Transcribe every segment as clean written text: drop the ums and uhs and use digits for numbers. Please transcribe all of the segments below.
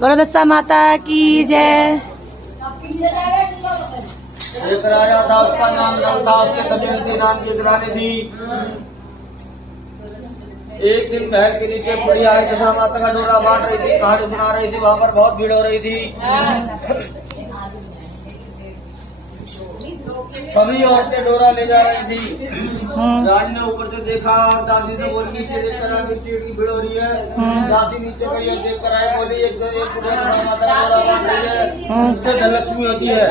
गौरदशा माता की जय। एक राजा था, उसका नाम नल था, उसके दमयंती नाम की रानी थी। एक दिन महल के नीचे बुढ़ी आई, दशा माता का डोरा बांट रही थी, कहानी सुना रही थी। वहाँ पर बहुत भीड़ हो रही थी। सभी औरतें डोरा ले जा रही थी। राज ने ऊपर से देखा और दासी से बोली, नीचे देख कर आगे सीट की भीड़ हो रही है। दासी नीचे गई, देख कर आए, बोली एक बुढ़िया माता का डोरा बांट रही है, इससे धनलक्ष्मी होती है।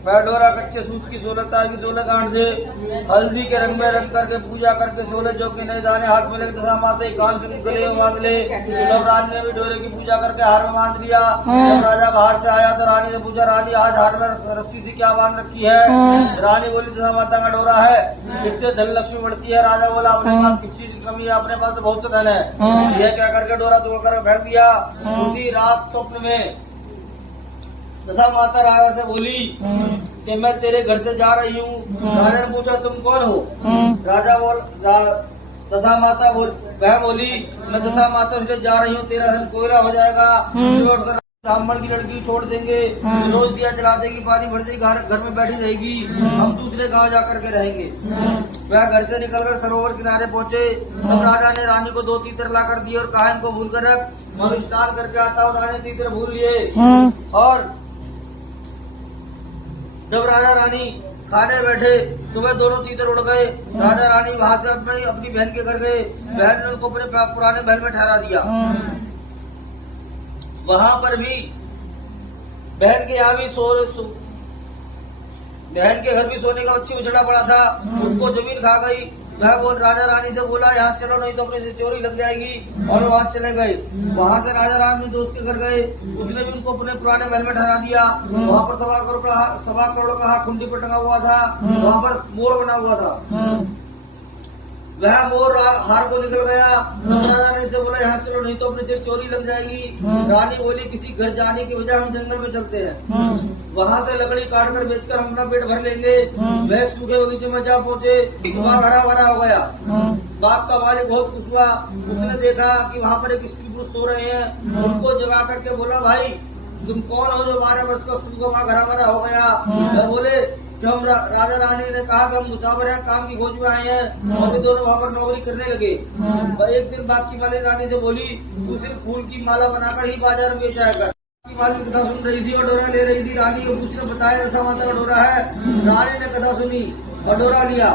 वह डोरा कच्चे सूत की 16 तार की 16 गांठ से हल्दी के रंग में रंग करके पूजा करके 16 जो के नए दाने हाथ में लेकर दशा माता कान से गले में बांध ले। तब रानी ने भी डोरे की पूजा करके हार में बांध लिया। जब राजा बाहर से आया तो रानी ने पूछा, रानी आज हार में रस्सी से क्या बांध रखी है? रानी बोली, दशा माता का डोरा है, इससे धन लक्ष्मी बढ़ती है। राजा बोला, अपने पास किस चीज की कमी है? अपने पास तो बहुत से धन है। यह क्या करके डोरा तोड़कर फेंक दिया। उसी रात स्वप्न में दशा माता राजा से बोली कि मैं तेरे घर से जा रही हूँ। राजा ने पूछा, तुम कौन हो? दशा माता वह बोली, मैं दशा माता से जा रही हूँ, तेरा धन कोयला हो जाएगा, छोड़कर ब्राह्मण की लड़की छोड़ देंगे, रोज दिया जला देगी, पानी भर देगी, घर में बैठी रहेगी, हम दूसरे गांव जाकर के रहेंगे। वह घर से निकलकर सरोवर किनारे पहुंचे। तब राजा ने रानी को 2 तीतर ला कर दिए और कहा, इनको भूल कर रख, मैं स्नान करके आता हूँ। रानी तीतर भूल लिए और जब राजा रानी खाने बैठे तो वह दोनों तीतर उड़ गए। राजा रानी वहां से अपनी बहन के घर गए। बहन ने उनको अपने पुराने महल में ठहरा दिया। वहां पर भी बहन के यहाँ भी बहन के घर भी सोने का अच्छी उछड़ा पड़ा था, उसको जमीन खा गई। वह बोल राजा रानी से बोला, यहाँ चलो नहीं तो अपने से चोरी लग जाएगी, और वहां चले गए। वहां से राजा राम अपने दोस्त के घर गए, उसने भी उनको अपने पुराने महल में ठहरा दिया। वहां पर 1.25 करोड़ का कुंडी पर टंगा हुआ था, वहां पर मोर बना हुआ था। वह मोर हार को निकल गया। राजा रानी से बोला, यहाँ चलो नहीं तो अपने से चोरी लग जाएगी। रानी बोली, किसी घर जाने की बजाय हम जंगल में चलते हैं, वहाँ से लकड़ी काट कर बेचकर हम अपना पेट भर लेंगे। वह सूखे बगीचे में जा पहुंचे, वहाँ भरा भरा हो गया। बाप का मालिक बहुत खुश हुआ। उसने देखा कि वहाँ पर एक स्त्री पुरुष सो रहे हैं, उनको जगा करके बोला, भाई तुम कौन हो जो 12 वर्ष का सूखा वहाँ भरा भरा हो गया? बोले, जब राजा रानी ने कहा कि हम मुसाफिर हैं, काम की खोज में आए हैं, और भी दोनों वहाँ पर नौकरी करने लगे। एक दिन बाकी वाली रानी से बोली, तू सिर्फ फूल की माला बनाकर ही बाजार में बेचा कर। बाकी कथा सुन रही थी और डोरा ले रही थी। रानी को उसने बताया दशा माता का डोरा है। रानी ने कथा सुनी और डोरा लिया।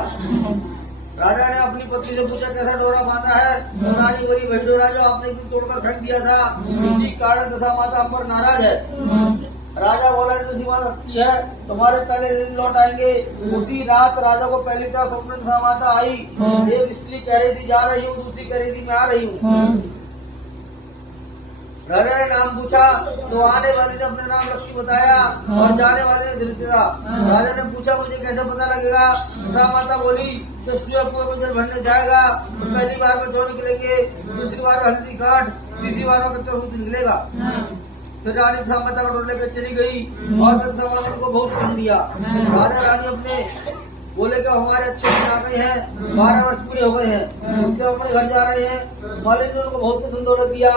राजा ने अपनी पत्नी से पूछा, कैसा डोरा बांधा है? तो रानी बोली, वही डोरा जो आपने एक दिन तोड़कर फेंक दिया था, इसी कारण दशा माता हम पर नाराज है। राजा बोला, दूसरी बात अच्छी है, तुम्हारे पहले दिन लौट आएंगे। उसी रात राजा को पहली बार स्वप्न दशा माता आई। एक स्त्री कह रही थी जा रही हूँ, दूसरी कह रही थी मैं आ रही हूँ। राजा ने नाम पूछा तो आने वाले ने अपना नाम लक्ष्मी बताया और जाने वाले ने धृतराष्ट्र। राजा ने पूछा, मुझे कैसे पता लगेगा? दशा माता बोली, जब सूर्य में जल भरने जाएगा तो पहली बार में 2 निकलेंगे, दूसरी बार में हल्दी काट, तीसरी बार में कच्चा सूत निकलेगा। फिर रानी दशा माता का डोर लेकर चली गई और फिर दशा माता को बहुत पसंद दिया। राजा रानी अपने बोले कि हमारे अच्छे दिन आ गए हैं, 12 वर्ष पूरे हो गए हैं, उसके अपने घर जा रहे हैं। मालिक ने उनको बहुत पसंद दौलत दिया।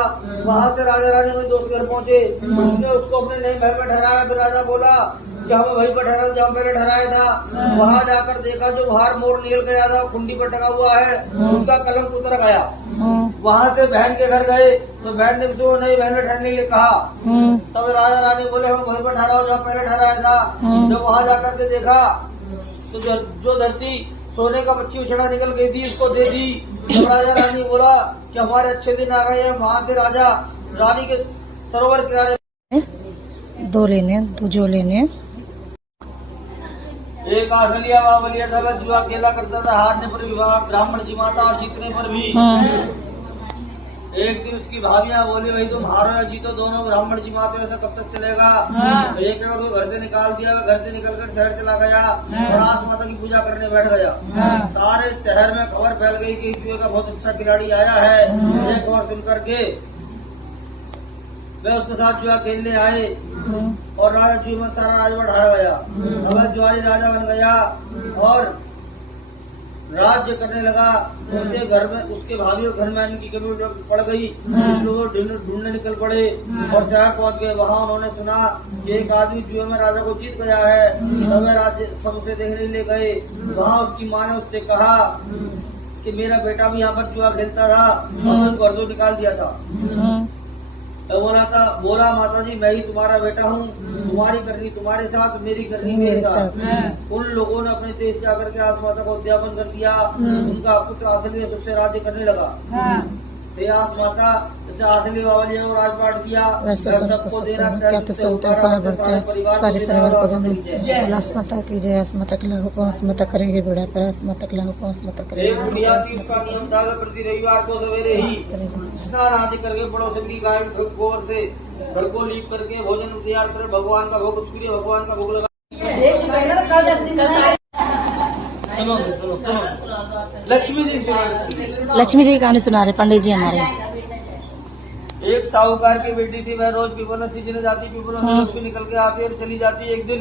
वहाँ से राजा रानी अपने दोस्त घर पहुंचे, उसने उसको अपने नए महल में ठहराया। फिर राजा बोला कि हमें वहीं पर ठहरा जहाँ पहले ठहराया था। वहाँ जाकर देखा जो बाहर मोर निकल गया था, कुंडी पर टंगा हुआ है, उनका कलंक उतर गया। वहाँ से बहन के घर गए तो बहन ने जो नई बहन में ठहरने के लिए कहा। तब राजा रानी बोले, हम वहीं पर ठहराओ जहाँ पहले ठहराया था। जब वहाँ जाकर के देखा तो जो धरती सोने का मच्छी उछड़ा निकल गई थी, इसको दे दी। जब राजा रानी बोला कि हमारे अच्छे दिन आ गए हैं, वहाँ से राजा रानी के सरोवर किनारे 2 लेने 2 जो लेने। एक आसलिया बावलिया था, जो अकेला करता था, हारने पर विवाह ब्राह्मण जी माता और जीतने पर भी। एक दिन उसकी भाभियां बोली, भाई तुम हारो या जीतो दोनों ब्राह्मण जी माते, ऐसा कब तक चलेगा? एक को घर से निकाल दिया, घर से निकलकर शहर चला गया और आस माता की पूजा करने बैठ गया। सारे शहर में खबर फैल गई कि जुए का बहुत अच्छा खिलाड़ी आया है। एक और सुन करके वे उसके साथ जुआ खेलने आए और राजा जुए में सारा राजवट हार गया। अब जुआरी राजा बन गया और राज्य करने लगा। उसके घर में उसके भाभी घर में इनकी कमी पड़ गई। लोग ढूंढने निकल पड़े और शहर पहुंच गए। वहां उन्होंने सुना कि एक आदमी जुए में राजा को जीत गया है। सब राज्य सब उसे देखने ले गए। वहां उसकी माँ ने उससे कहा कि मेरा बेटा भी यहाँ पर जुआ खेलता था और उसको घर से निकाल दिया था। तो बोला माता जी मैं ही तुम्हारा बेटा हूँ, तुम्हारी करनी तुम्हारे साथ, मेरी करनी मेरे साथ। उन लोगों ने अपने देश जाकर के आस माता का उद्यापन कर दिया। उनका पुत्र आसली सुख से राज्य करने लगा। आस माता जैसे आसली बावली को राज बांट दिया, सबको देना क्या तो सुनते सारे परिवार को देना। माता की जय, अस्मतक लागू पहुँच माता करेंगे बेड़ा पर, अस्मतक लागू पहुँच माता करेंगे। एक बुढ़िया थी, उसका नियम था प्रति रविवार को सवेरे ही स्नान आदि करके पड़ोसन की गाय गोबर से घर को लीप करके भोजन तैयार करे, भगवान का भोग सूर्य भगवान का भोग लगा। लक्ष्मी जी की कहानी सुना रहे पंडित जी हमारे। एक साहूकार की बेटी थी, वह रोज पीपलों सींचने जाती, पीपलों से लक्ष्मी निकल के आती और चली जाती। एक दिन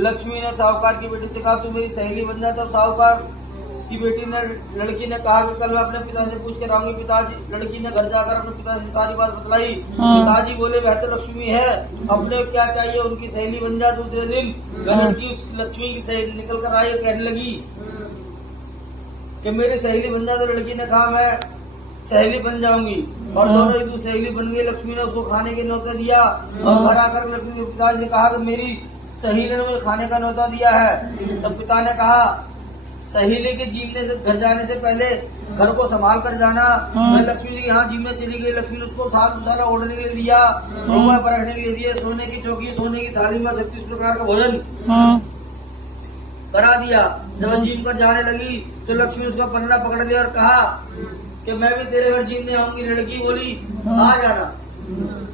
लक्ष्मी ने साहूकार की बेटी से कहा तू मेरी सहेली बन जा। तब साहूकार की बेटी ने लड़की ने कहा कि कल मैं अपने पिता से पूछ कर आऊंगी। पिताजी लड़की ने घर जाकर अपने पिता से सारी बात बतलाई। पिताजी बोले वह तो लक्ष्मी है, अपने क्या चाहिए उनकी सहेली बन जा। दूसरे दिन वह लड़की उस लक्ष्मी की सहेली निकल कर आई, कहने लगी कि मेरी सहेली बन जा। तो लड़की ने कहा मैं सहेली बन जाऊंगी और दोनों एक दूसरे सहेली बन गई। लक्ष्मी ने उसको खाने के न्योता दिया और घर आकर लक्ष्मी के पिताजी ने कहा कि मेरी सहेली ने मुझे खाने का न्योता दिया है। तब पिता ने कहा सहेली के जीवने से घर जाने से पहले घर को संभाल कर जाना। मैं लक्ष्मी जी यहाँ जीवने चली गई। लक्ष्मी ने उसको साल मसाला ओढ़ने के लिए दिया, रोमा पर रखने के लिए दिए, सोने की चौकी, सोने की थाली में 36 प्रकार का भोजन करा दिया। जब जीव कर जाने लगी तो लक्ष्मी उसका पन्ना पकड़ लिया और कहा कि मैं भी तेरे घर जीवने आऊंगी। लड़की बोली आ जाना।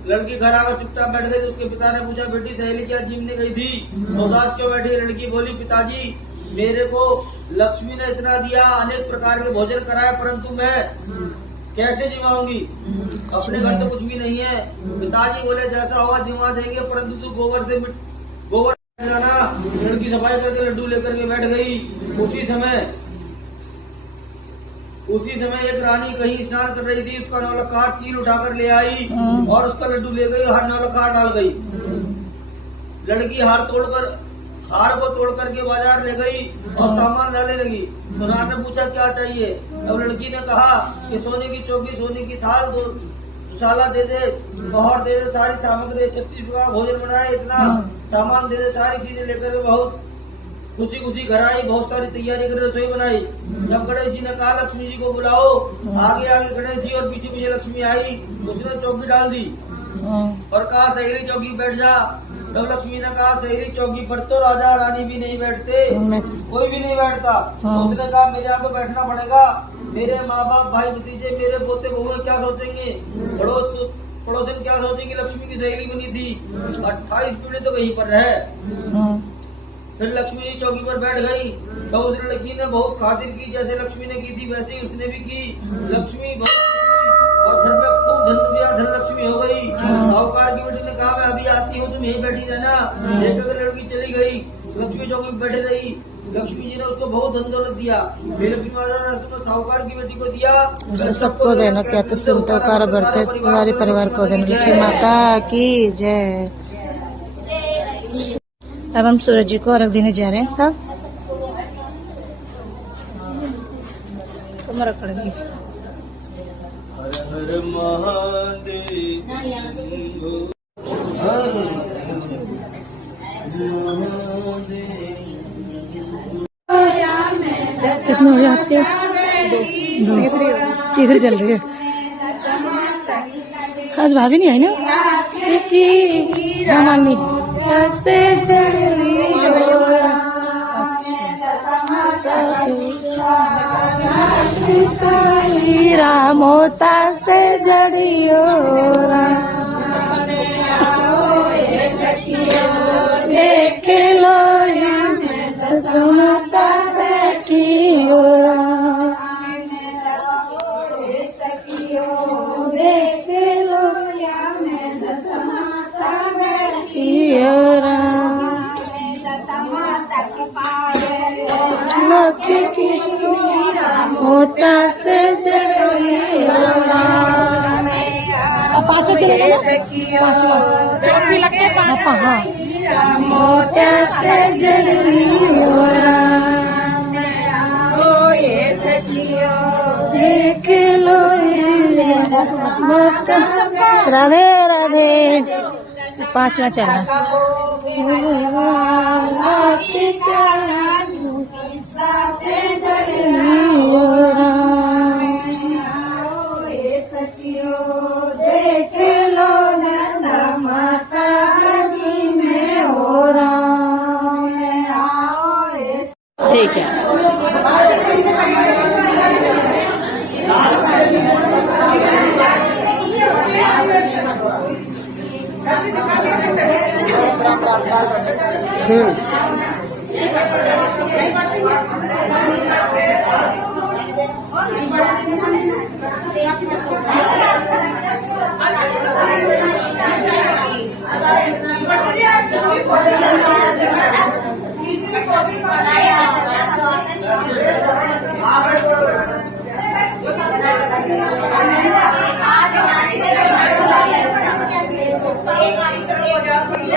लड़की घर आकर चुपचाप बैठ गई। तो उसके पिता ने पूछा बेटी सहेली क्या जीवने गई थी, उदास क्यों बैठी? लड़की बोली पिताजी मेरे को लक्ष्मी ने इतना दिया, अनेक प्रकार के भोजन कराए, परंतु मैं कैसे जिमाऊंगी? अपने घर तो कुछ भी नहीं है। पिताजी बोले जैसा होगा जिमा देंगे, परंतु तू गोबर जाना। लड़की सफाई करके लड्डू लेकर के बैठ गई। उसी समय एक रानी कहीं स्नान कर रही थी, उसका नौलखा चील उठाकर ले आई और उसका लड्डू ले गई, हर नौलखा डाल गई। लड़की हार को तोड़ करके बाजार ले गई और सामान डालने लगी। तो रानी ने पूछा क्या चाहिए? अब लड़की ने कहा कि सोने की चौकी, सोने की थाल, दुशाला दे दे, मोहर दे दे, सारी सामग्री दे, 36 प्रकार भोजन बनाए, इतना सामान दे दे। सारी चीजें लेकर के बहुत खुशी घर आई, बहुत सारी तैयारी कर रसोई बनाई। जब गणेश जी ने कहा लक्ष्मी जी को बुलाओ, आगे गणेश जी और पीछे लक्ष्मी आई। उसने चौकी डाल दी और कहा सहेली चौकी बैठ जा। तब लक्ष्मी ने कहा सहेली चौकी पर तो राजा रानी भी नहीं बैठते, कोई भी नहीं बैठता। उसने कहा मेरे यहाँ पे बैठना पड़ेगा। मेरे माँ बाप, भाई भतीजे, मेरे पोते बहुएं क्या सोचेंगे, पड़ोसन क्या सोचेंगे? लक्ष्मी की सहेली बनी थी, 28 पीढ़ी तो वहीं पर रहे। फिर लक्ष्मी जी चौकी पर बैठ गई। तो उस लड़की ने बहुत खातिर की, जैसे लक्ष्मी ने की थी वैसे ही उसने भी की। लक्ष्मी और घर में खूब धन लक्ष्मी हो गई। साहूकार की बेटी ने कहा मैं अभी आती हूँ, तुम यहीं बैठी रहना। एक अगर लड़की चली गई, लक्ष्मी चौकी बैठे रही। लक्ष्मी जी ने उसको बहुत धन दौलत दिया। लक्ष्मी माता ने साहूकार की बेटी को दिया, उसे सबको देना। क्या तो सुनते कार बढ़ते तुम्हारे परिवार को देना। लक्ष्मी माता की जय। अब हम सूरज जी को अर्घ देने जा रहे हैं। सब कमर पड़ेगी। हर हर महादेव, हर कितने बजे आते हो? तीसरी चल रही है। आज भाभी नहीं आई ना मांगनी कैसे रामोता से जड़ियो देख लो सुनता बैठियो देख लो लाखी की मोता से जड़ी पांचवा चलेगा ना पांचवा चौथी लगते पांचवा हाँ मोत्या से जड़ी देख लो राधे राधे पांचवा चढ़ा देख लो माता जी में हो रहा ठीक है